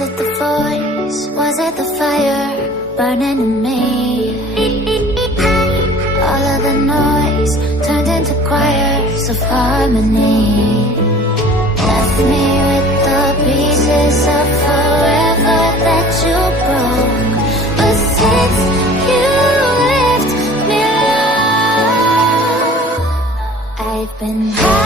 Was it the voice? Was it the fire burning in me? All of the noise turned into choirs of harmony. Left me with the pieces of forever that you broke. But since you left me alone, I've been high.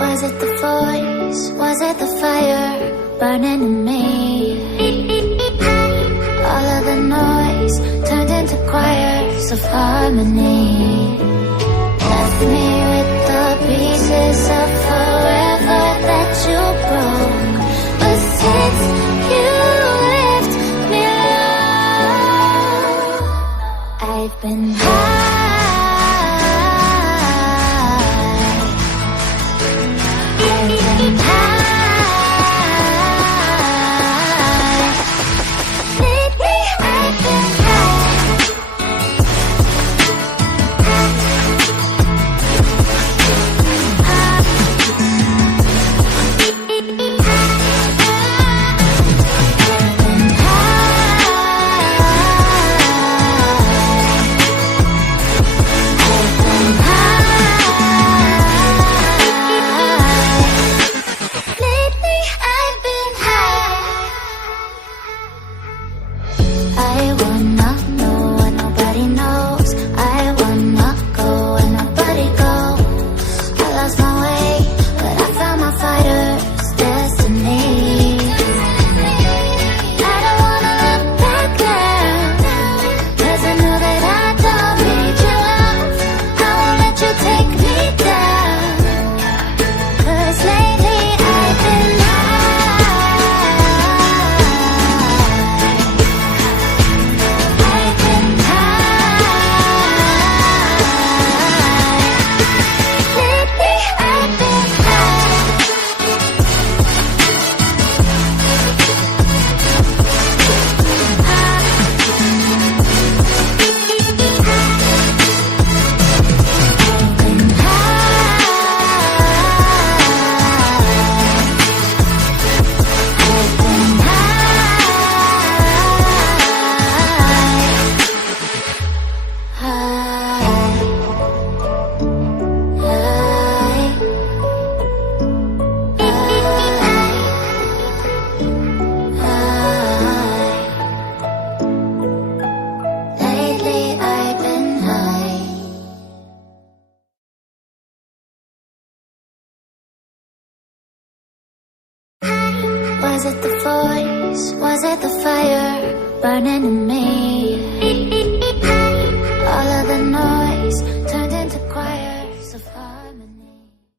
Was it the voice? Was it the fire burning in me? All of the noise turned into choirs of harmony. Left me with the pieces of forever that you broke. But since you left me alone, I've been high. Was it the voice? Was it the fire burning in me?